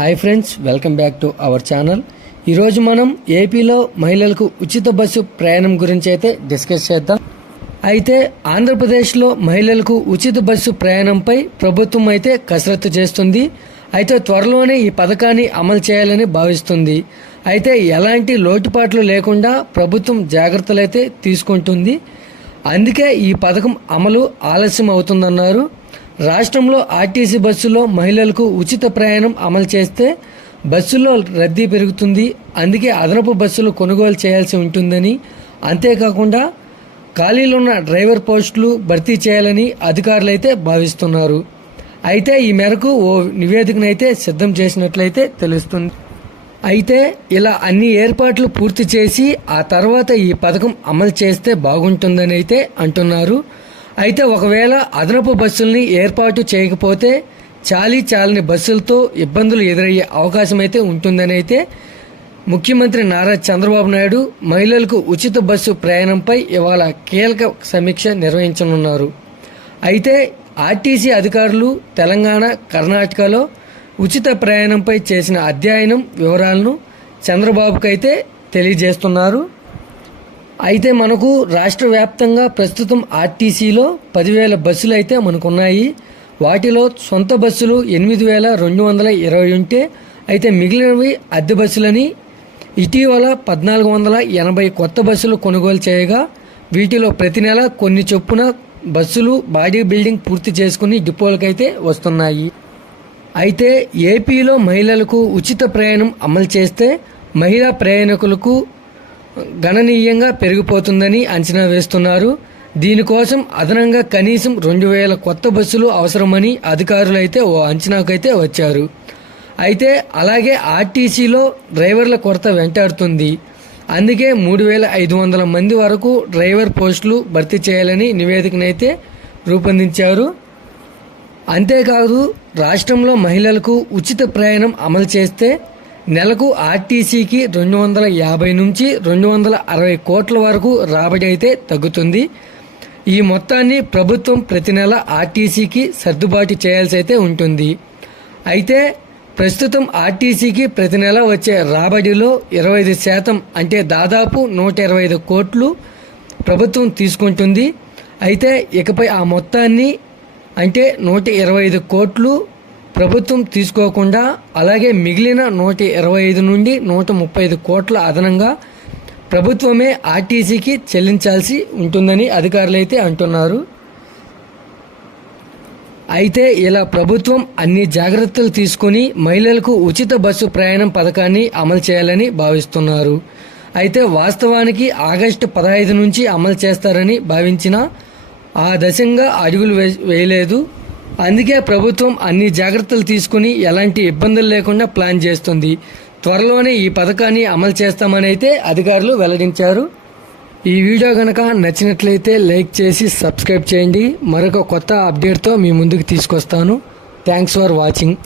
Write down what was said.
Hi friends, welcome back to our channel. ఈరోజు మనం ఏపీలో మహిళలకు ఉచిత బస్సు ప్రయాణం గురించి అయితే డిస్కస్ చేద్దాం. అయితే ఆంధ్రప్రదేశ్లో మహిళలకు ఉచిత బస్సు ప్రయాణంపై ప్రభుత్వం అయితే కసరత్తు చేస్తుంది. అయితే త్వరలోనే ఈ పథకాన్ని అమలు చేయాలని భావిస్తుంది. అయితే ఎలాంటి లోటుపాట్లు లేకుండా ప్రభుత్వం జాగ్రత్తలు అయితే తీసుకుంటుంది. అందుకే ఈ పథకం అమలు ఆలస్యం అవుతుందన్నారు. రాష్ట్రంలో ఆర్టీసీ బస్సులో మహిళలకు ఉచిత ప్రయాణం అమలు చేస్తే బస్సుల్లో రద్దీ పెరుగుతుంది. అందుకే అదనపు బస్సులు కొనుగోలు చేయాల్సి ఉంటుందని, అంతేకాకుండా ఖాళీలున్న డ్రైవర్ పోస్టులు భర్తీ చేయాలని అధికారులు అయితే భావిస్తున్నారు. అయితే ఈ మేరకు ఓ నివేదికనైతే సిద్ధం చేసినట్లయితే తెలుస్తుంది. అయితే ఇలా అన్ని ఏర్పాట్లు పూర్తి చేసి ఆ తర్వాత ఈ పథకం అమలు చేస్తే బాగుంటుందని అయితే అంటున్నారు. అయితే ఒకవేళ అదనపు బస్సుల్ని ఏర్పాటు చేయకపోతే చాలని బస్సులతో ఇబ్బందులు ఎదురయ్యే అవకాశం అయితే ఉంటుందని అయితే ముఖ్యమంత్రి నారా చంద్రబాబు నాయుడు మహిళలకు ఉచిత బస్సు ప్రయాణంపై ఇవాళ కీలక సమీక్ష నిర్వహించనున్నారు. అయితే ఆర్టీసీ అధికారులు తెలంగాణ, కర్ణాటకలో ఉచిత ప్రయాణంపై చేసిన అధ్యయనం వివరాలను చంద్రబాబుకైతే తెలియజేస్తున్నారు. అయితే మనకు రాష్ట్ర వ్యాప్తంగా ప్రస్తుతం ఆర్టీసీలో 10,000 బస్సులు అయితే మనకున్నాయి. వాటిలో సొంత బస్సులు 8,220 ఉంటే, అయితే మిగిలినవి అద్దె బస్సులని ఇటీవల 1,480 కొత్త బస్సులు కొనుగోలు చేయగా, వీటిలో ప్రతి నెల కొన్ని చొప్పున బస్సులు బాడీ బిల్డింగ్ పూర్తి చేసుకుని డిపోలకైతే వస్తున్నాయి. అయితే ఏపీలో మహిళలకు ఉచిత ప్రయాణం అమలు చేస్తే మహిళా ప్రయాణికులకు గణనీయంగా పెరిగిపోతుందని అంచనా వేస్తున్నారు. దీనికోసం అదనంగా కనీసం 2,000 కొత్త బస్సులు అవసరమని అధికారులు అయితే ఓ అంచనాకైతే వచ్చారు. అయితే అలాగే ఆర్టీసీలో డ్రైవర్ల కొరత వెంటాడుతుంది. అందుకే 3,500 మంది వరకు డ్రైవర్ పోస్టులు భర్తీ చేయాలని నివేదికనైతే రూపొందించారు. అంతేకాదు రాష్ట్రంలో మహిళలకు ఉచిత ప్రయాణం అమలు చేస్తే నెలకు ఆర్టీసీకి 250 నుంచి 260 కోట్ల వరకు రాబడి అయితే తగ్గుతుంది. ఈ మొత్తాన్ని ప్రభుత్వం ప్రతి నెల ఆర్టీసీకి సర్దుబాటు చేయాల్సి అయితే ఉంటుంది. అయితే ప్రస్తుతం ఆర్టీసీకి ప్రతి నెల వచ్చే రాబడిలో 25% అంటే దాదాపు 125 కోట్లు ప్రభుత్వం తీసుకుంటుంది. అయితే ఇకపై ఆ మొత్తాన్ని అంటే 125 కోట్లు ప్రభుత్వం తీసుకోకుండా అలాగే మిగిలిన 125 నుండి 135 కోట్ల అదనంగా ప్రభుత్వమే ఆర్టీసీకి చెల్లించాల్సి ఉంటుందని అధికారులు అయితే అంటున్నారు. అయితే ఇలా ప్రభుత్వం అన్ని జాగ్రత్తలు తీసుకుని మహిళలకు ఉచిత బస్సు ప్రయాణం పథకాన్ని అమలు చేయాలని భావిస్తున్నారు. అయితే వాస్తవానికి ఆగస్టు 15 నుంచి అమలు చేస్తారని భావించినా ఆ దిశగా అడుగులు వేయలేదు. అందుకే ప్రభుత్వం అన్ని జాగ్రత్తలు తీసుకుని ఎలాంటి ఇబ్బందులు లేకుండా ప్లాన్ చేస్తుంది. త్వరలోనే ఈ పథకాన్ని అమలు చేస్తామని అయితే అధికారులు వెల్లడించారు. ఈ వీడియో కనుక నచ్చినట్లయితే లైక్ చేసి సబ్స్క్రైబ్ చేయండి. మరొక కొత్త అప్డేట్తో మీ ముందుకు తీసుకొస్తాను. Thanks for watching.